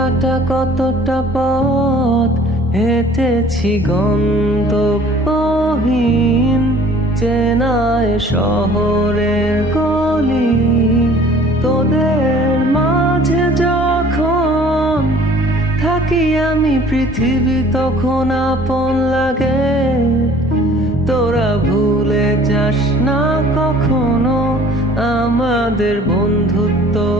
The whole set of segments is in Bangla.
হাঁটা কতটা পথ? হেঁটেছি গন্তব্যহীন চেনায় শহরের গলি। তোদের মাঝে যখন থাকি আমি, পৃথিবী তখন আপন লাগে। তোরা ভুলে যাস না কখনো আমাদের বন্ধুত্ব।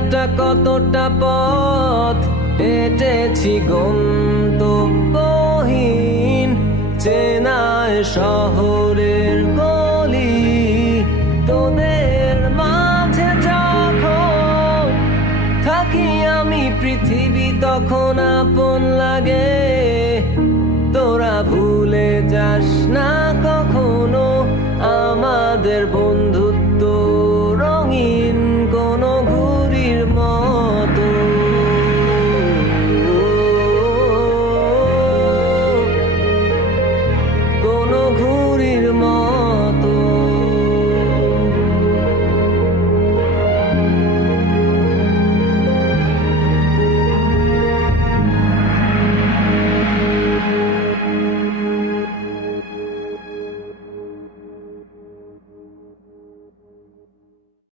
লাগিয়ে কতটা পথ হেঁটেছি গন্তব্যহীন চেনায় শহরের গলি। তোদের মাঝে যখন থাকি আমি, পৃথিবী তখন আপন লাগে। তোরা ভুলে যাস না